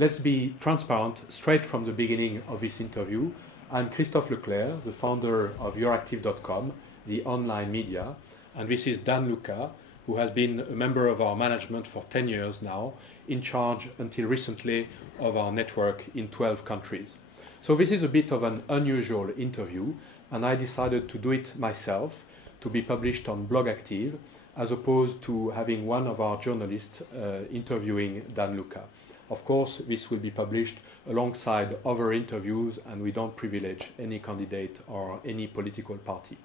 Let's be transparent straight from the beginning of this interview. I'm Christophe Leclerc, the founder of EurActiv.com, the online media, and this is Dan Luca, who has been a member of our management for 10 years now, in charge until recently of our network in 12 countries. So this is a bit of an unusual interview, and I decided to do it myself, to be published on EurActiv, as opposed to having one of our journalists interviewing Dan Luca. Of course, this will be published alongside other interviews, and we don't privilege any candidate or any political party.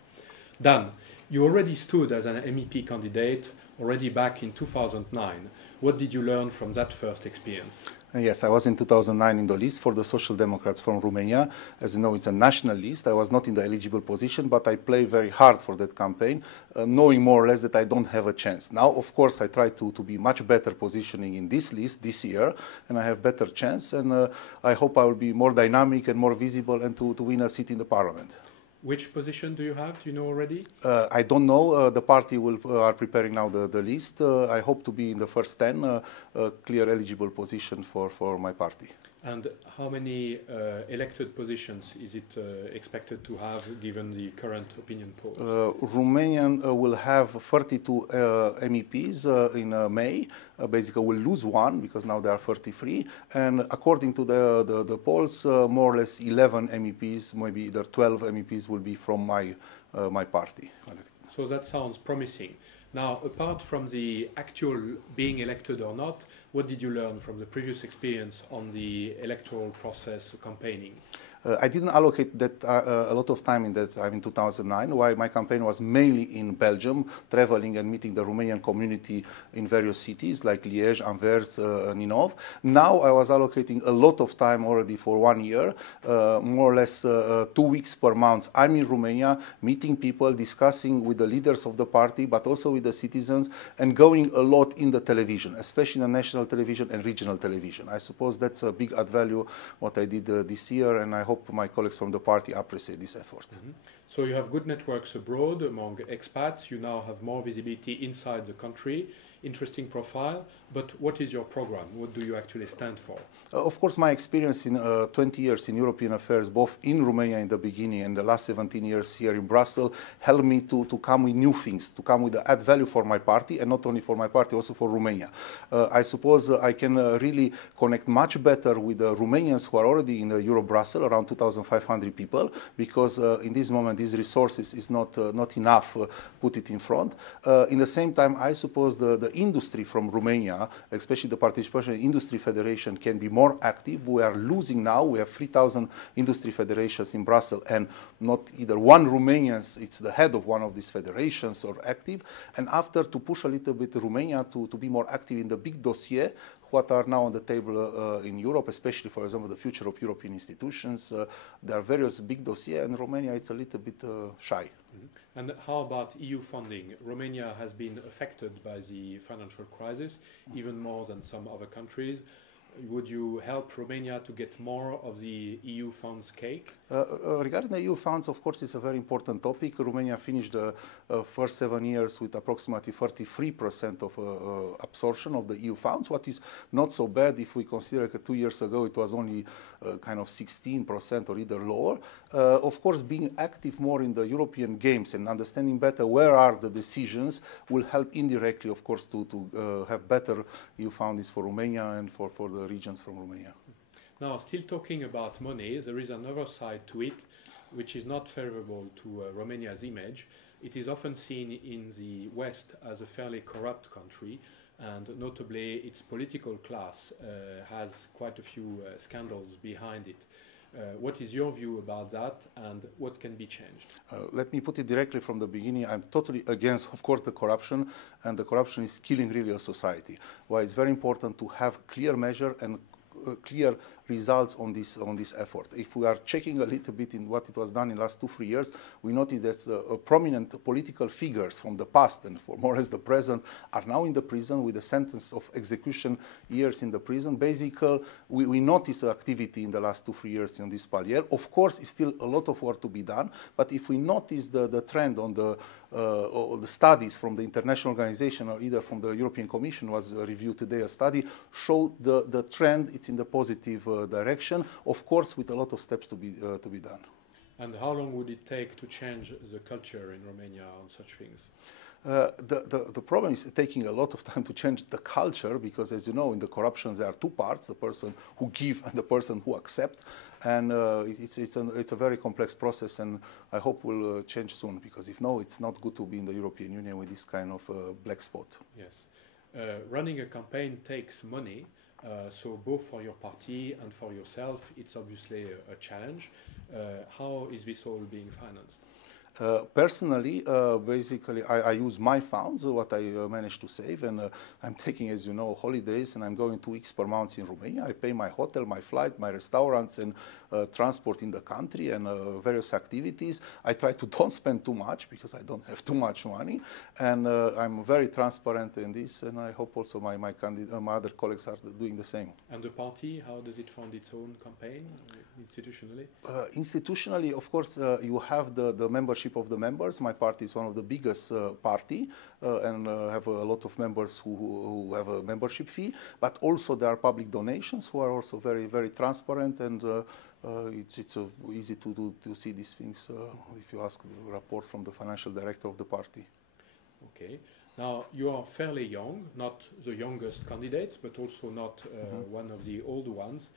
Dan, you already stood as an MEP candidate already back in 2009. What did you learn from that first experience? Yes, I was in 2009 in the list for the Social Democrats from Romania. As you know, it's a national list. I was not in the eligible position, but I played very hard for that campaign, knowing more or less that I don't have a chance. Now, of course, I try to be much better positioning in this list this year, and I have better chance, and I hope I will be more dynamic and more visible and to win a seat in the parliament. Which position do you have? Do you know already? I don't know. The party are preparing now the list. I hope to be in the first 10, a clear eligible position for my party. And how many elected positions is it expected to have, given the current opinion polls? Romanian will have 32 MEPs in May. Basically, we'll lose one because now there are 33. And according to the polls, more or less 11 MEPs, maybe either 12 MEPs will be from my party. So that sounds promising. Now, apart from the actual being elected or not, what did you learn from the previous experience on the electoral process campaigning? I didn't allocate that a lot of time in that time in 2009, while my campaign was mainly in Belgium, traveling and meeting the Romanian community in various cities like Liège, Anvers, Ninov. Now I was allocating a lot of time already for 1 year, more or less 2 weeks per month. I'm in Romania, meeting people, discussing with the leaders of the party, but also with the citizens, and going a lot in the television, especially in the national television and regional television. I suppose that's a big add value what I did this year, and I hope my colleagues from the party appreciate this effort. Mm-hmm. So you have good networks abroad among expats. You now have more visibility inside the country. Interesting profile. But what is your program? What do you actually stand for? Of course, my experience in 20 years in European affairs, both in Romania in the beginning and the last 17 years here in Brussels, helped me to come with new things, to come with the add value for my party, and not only for my party, also for Romania. I suppose I can really connect much better with the Romanians who are already in Euro-Brussels, around 2,500 people, because in this moment, these resources is not enough put it in front. In the same time, I suppose the industry from Romania, especially the participation industry federation, can be more active. We are losing now. We have 3,000 industry federations in Brussels, and not either one Romanian, it's the head of one of these federations or active. And after, to push a little bit Romania to be more active in the big dossier, what are now on the table in Europe, especially, for example, the future of European institutions. There are various big dossiers, and Romania it's a little bit shy. Mm-hmm. And how about EU funding? Romania has been affected by the financial crisis, even more than some other countries. Would you help Romania to get more of the EU funds cake? Regarding the EU funds, of course, it's a very important topic. Romania finished the first 7 years with approximately 33% of absorption of the EU funds, what is not so bad if we consider that 2 years ago it was only kind of 16% or either lower. Of course, being active more in the European games and understanding better where are the decisions will help indirectly, of course, to have better EU fundings for Romania and for the regions from Romania. Now, still talking about money, there is another side to it, which is not favorable to Romania's image. It is often seen in the West as a fairly corrupt country, and notably its political class has quite a few scandals behind it. What is your view about that, and what can be changed? Let me put it directly from the beginning. I'm totally against, of course, the corruption, and the corruption is killing really a society. Why it's very important to have clear measure and clear results on this effort. If we are checking a little bit in what it was done in the last 2-3 years, we notice that prominent political figures from the past and for more or less the present are now in the prison with a sentence of execution years in the prison. Basically, we notice activity in the last 2-3 years in this palier. Of course, it's still a lot of work to be done, but if we notice the trend on the or the studies from the international organization or either from the European Commission was reviewed today, a study showed the trend, it's in the positive direction, of course with a lot of steps to be done. And how long would it take to change the culture in Romania on such things? The problem is taking a lot of time to change the culture because, as you know, in the corruptions there are two parts: the person who give and the person who accept, and it's a very complex process. And I hope will change soon because if no, it's not good to be in the European Union with this kind of black spot. Yes, running a campaign takes money. So both for your party and for yourself, it's obviously a challenge. How is this all being financed? Personally, basically, I use my funds, what I managed to save, and I'm taking, as you know, holidays, and I'm going 2 weeks per month in Romania. I pay my hotel, my flight, my restaurants, and transport in the country, and various activities. I try to don't spend too much because I don't have too much money, and I'm very transparent in this, and I hope also my other colleagues are doing the same. And the party, how does it fund its own campaign institutionally? Institutionally, of course, you have the membership of the members. My party is one of the biggest party and have a lot of members who have a membership fee, but also there are public donations who are also very, very transparent, and it's easy to see these things if you ask the report from the financial director of the party. Okay. Now, you are fairly young, not the youngest candidates, but also not one of the old ones.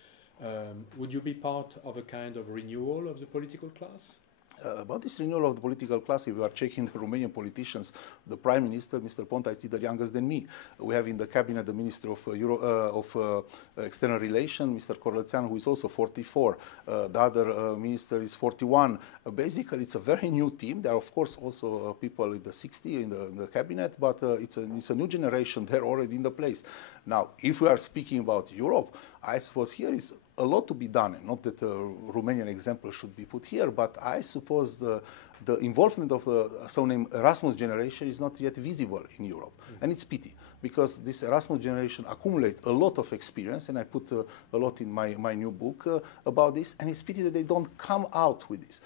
Would you be part of a kind of renewal of the political class? About this renewal of the political class, if we are checking the Romanian politicians, the Prime Minister, Mr. Ponta, is either younger than me. We have in the cabinet the Minister of External Relations, Mr. Corlățean, who is also 44. The other minister is 41. Basically, it's a very new team. There are, of course, also people in the 60 in the cabinet, but it's a new generation. They're already in the place. Now, if we are speaking about Europe, I suppose here is a lot to be done, and not that a Romanian example should be put here, but I suppose the involvement of the so-named Erasmus generation is not yet visible in Europe. And it's pity, because this Erasmus generation accumulates a lot of experience, and I put a lot in my new book about this, and it's pity that they don't come out with this.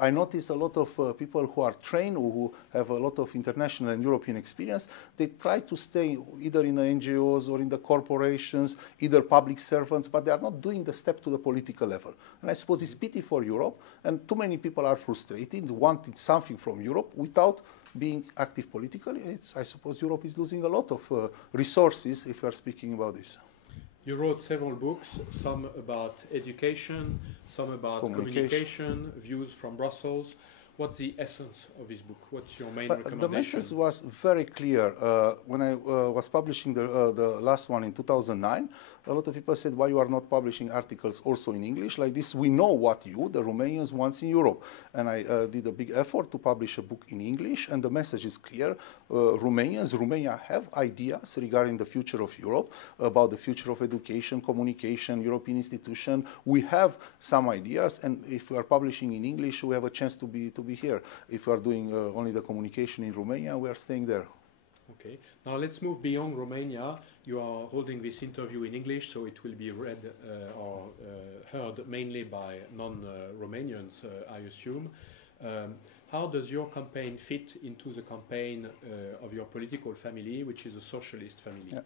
I notice a lot of people who are trained, who have a lot of international and European experience, they try to stay either in the NGOs or in the corporations, either public servants, but they are not doing the step to the political level. And I suppose it's pity for Europe, and too many people are frustrated, wanting something from Europe without being active politically. I suppose Europe is losing a lot of resources if we are speaking about this. You wrote several books, some about education, some about communication, views from Brussels. What's the essence of this book? What's your main recommendation? The message was very clear. When I was publishing the last one in 2009, a lot of people said, why you are not publishing articles also in English? Like this, we know what you, the Romanians, want in Europe. And I did a big effort to publish a book in English, and the message is clear. Romania have ideas regarding the future of Europe, about the future of education, communication, European institution. We have some ideas, and if we are publishing in English, we have a chance to be here. If we are doing only the communication in Romania, we are staying there. Okay. Now let's move beyond Romania. You are holding this interview in English, so it will be read or heard mainly by non-Romanians, I assume. How does your campaign fit into the campaign of your political family, which is a socialist family? Yeah.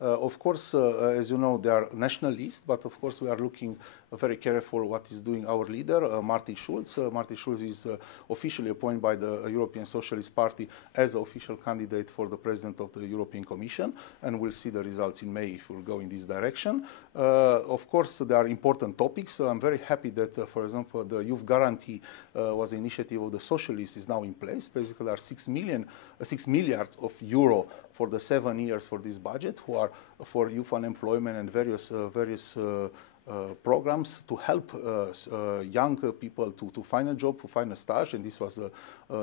Of course, as you know, they are nationalists, but of course we are looking very careful what is doing our leader, Martin Schulz. Martin Schulz is officially appointed by the European Socialist Party as an official candidate for the President of the European Commission, and we'll see the results in May if we'll go in this direction. Of course, there are important topics. I'm very happy that, for example, the Youth Guarantee was an initiative of the Socialists is now in place. Basically, there are 6 milliards of euro for the 7 years for this budget, who are for youth unemployment and various programs to help young people to find a job, to find a stage, and this was an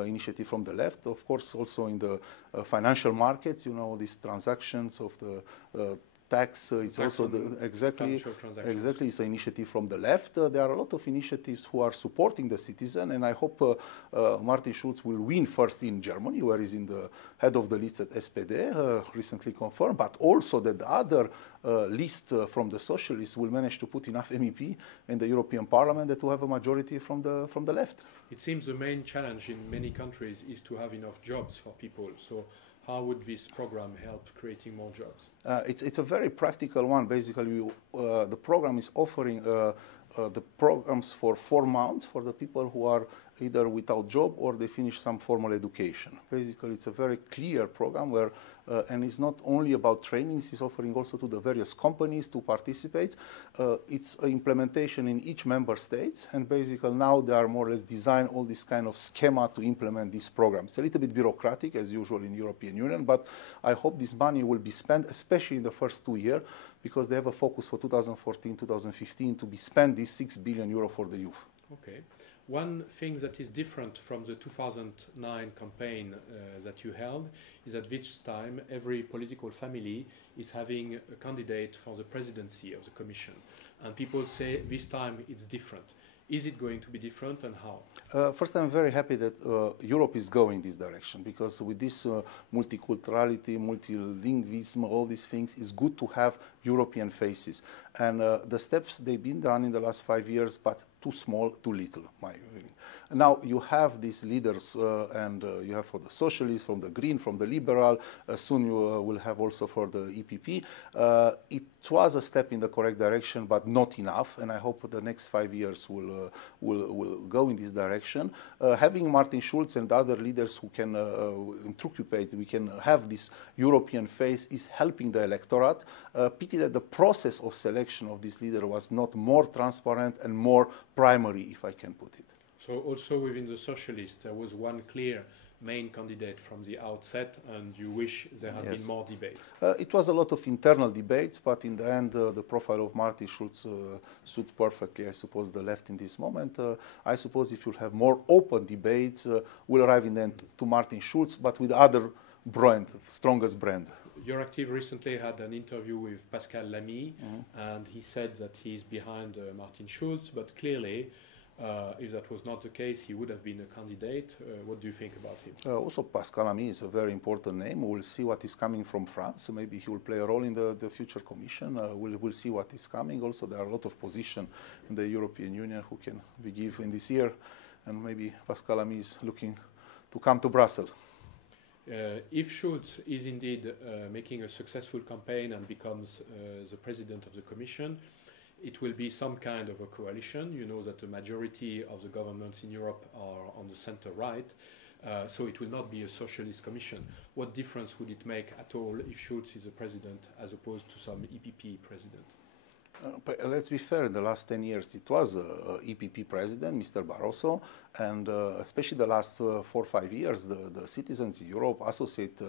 initiative from the left. Of course, also in the financial markets, you know, these transactions of the tax. It's tax also exactly it's an initiative from the left. There are a lot of initiatives who are supporting the citizen, and I hope Martin Schulz will win first in Germany, where he's in the head of the list at SPD, recently confirmed, but also that the other list from the socialists will manage to put enough MEP in the European Parliament that to have a majority from the left. It seems the main challenge in many countries is to have enough jobs for people. So how would this program help creating more jobs? It's a very practical one. Basically, the program is offering the programs for 4 months for the people who are either without job or they finish some formal education. Basically, it's a very clear program where, and it's not only about trainings, it's offering also to the various companies to participate. It's an implementation in each member state, and basically now they are more or less design all this kind of schema to implement this program. It's a little bit bureaucratic as usual in the European Union, but I hope this money will be spent, especially in the first 2 years, because they have a focus for 2014-2015 to be spent this 6 billion euro for the youth. Okay. One thing that is different from the 2009 campaign that you held is that this time every political family is having a candidate for the presidency of the Commission. And people say this time it's different. Is it going to be different, and how? First, I'm very happy that Europe is going this direction, because with this multiculturality, multilingualism, all these things, it's good to have European faces. And the steps they've been done in the last 5 years, but too small, too little, my feeling. Now you have these leaders, and you have for the socialists, from the Green, from the Liberal. Soon you will have also for the EPP. It was a step in the correct direction, but not enough. And I hope the next 5 years will go in this direction. Having Martin Schulz and other leaders who can intrupate, we can have this European face, is helping the electorate. Pity that the process of selection of this leader was not more transparent and more primary, if I can put it. So also within the socialists, there was one clear main candidate from the outset, and you wish there had been more debate? It was a lot of internal debates, but in the end, the profile of Martin Schulz suit perfectly, I suppose, the left in this moment. I suppose if you have more open debates, we'll arrive in the end to Martin Schulz, but with other brand, strongest brand. EurActiv recently had an interview with Pascal Lamy, and he said that he's behind Martin Schulz, but clearly, if that was not the case, he would have been a candidate. What do you think about him? Also, Pascal Lamy is a very important name. We'll see what is coming from France. Maybe he will play a role in the future Commission. We'll see what is coming. Also, there are a lot of positions in the European Union who can be given in this year, and maybe Pascal Lamy is looking to come to Brussels. If Schulz is indeed making a successful campaign and becomes the president of the Commission, it will be some kind of a coalition. You know that the majority of the governments in Europe are on the center-right, so it will not be a socialist commission. What difference would it make at all if Schulz is a president as opposed to some EPP president? But let's be fair, in the last 10 years it was a EPP president, Mr. Barroso, and especially the last 4 or 5 years, the citizens in Europe associate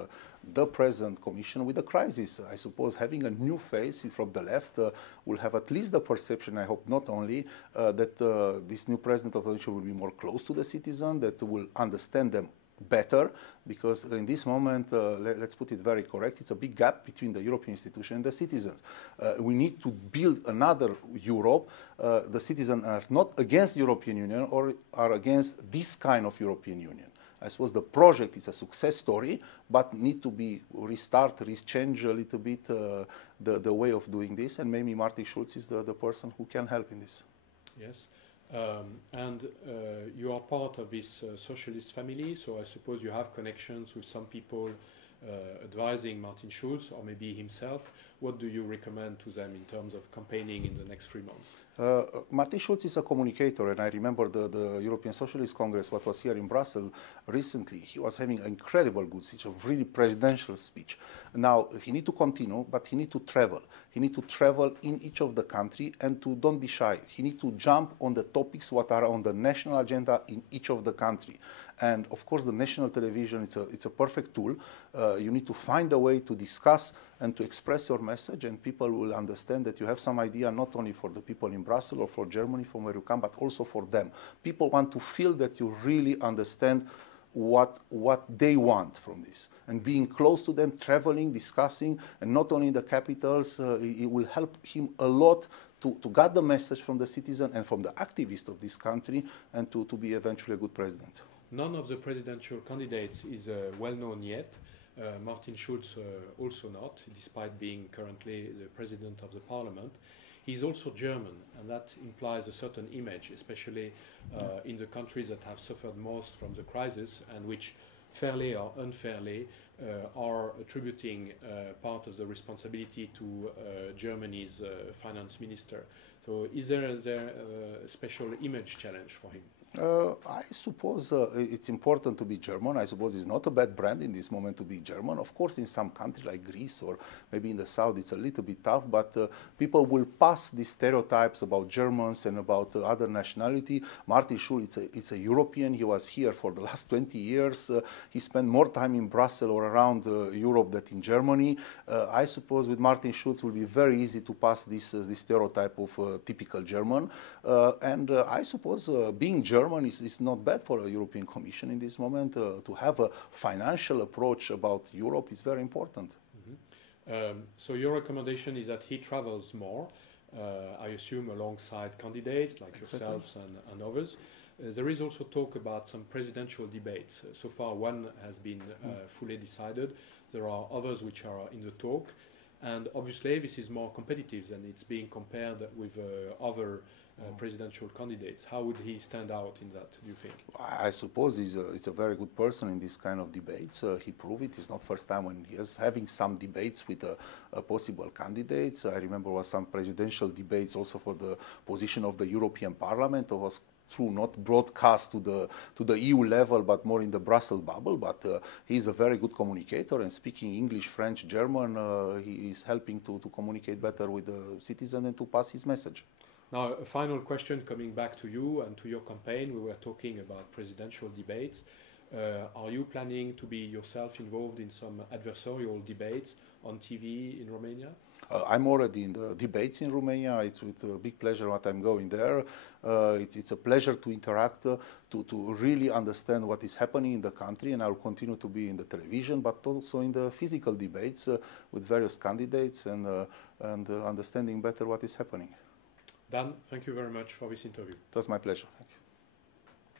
the present Commission with the crisis. I suppose having a new face from the left will have at least the perception, I hope not only, that this new president of the Commission will be more close to the citizen, that will understand them better, because in this moment, let's put it very correct, it's a big gap between the European institution and the citizens. We need to build another Europe. The citizens are not against the European Union or are against this kind of European Union. I suppose the project is a success story, but need to be change a little bit the way of doing this, and maybe Martin Schulz is the person who can help in this. Yes. And you are part of this socialist family, so I suppose you have connections with some people advising Martin Schulz, or maybe himself. What do you recommend to them in terms of campaigning in the next 3 months? Martin Schulz is a communicator, and I remember the European Socialist Congress, what was here in Brussels recently. He was having an incredible good speech, a really presidential speech. Now, he needs to continue, but he needs to travel. He needs to travel in each of the country and to don't be shy. He needs to jump on the topics what are on the national agenda in each of the country. And of course, the national television, it's a perfect tool. You need to find a way to discuss and to express your message, and people will understand that you have some idea not only for the people in Brussels or for Germany, from where you come, but also for them. People want to feel that you really understand what they want from this. And being close to them, traveling, discussing, and not only in the capitals, it will help him a lot to get the message from the citizen and from the activists of this country, and to be eventually a good president. None of the presidential candidates is well known yet. Martin Schulz also not, despite being currently the president of the parliament. He's also German, and that implies a certain image, especially in the countries that have suffered most from the crisis and which, fairly or unfairly, are attributing part of the responsibility to Germany's finance minister. So is there a special image challenge for him? I suppose it's important to be German. I suppose it's not a bad brand in this moment to be German. Of course, in some country like Greece or maybe in the south, it's a little bit tough, but people will pass these stereotypes about Germans and about other nationality. Martin Schulz, it's a European. He was here for the last 20 years. He spent more time in Brussels or around Europe than in Germany. I suppose with Martin Schulz it will be very easy to pass this stereotype of typical German. And I suppose being German is not bad for a European Commission in this moment. To have a financial approach about Europe is very important. Mm-hmm. So your recommendation is that he travels more, I assume alongside candidates like yourselves and others. There is also talk about some presidential debates. So far one has been fully decided. There are others which are in the talk. And obviously this is more competitive and it's being compared with other presidential candidates. How would he stand out in that, do you think? I suppose he's a very good person in this kind of debates. He proved it. It's not first time when he is having some debates with possible candidates. I remember was some presidential debates also for the position of the European Parliament. It was true, not broadcast to the EU level, but more in the Brussels bubble. But he's a very good communicator, and speaking English, French, German, he is helping to communicate better with the citizen and to pass his message. Now, a final question coming back to you and to your campaign. We were talking about presidential debates. Are you planning to be yourself involved in some adversarial debates on TV in Romania? I'm already in the debates in Romania. It's with big pleasure that I'm going there. It's a pleasure to interact, to really understand what is happening in the country, and I will continue to be in the television, but also in the physical debates with various candidates and understanding better what is happening. Dan, thank you very much for this interview. It was my pleasure. Thank you.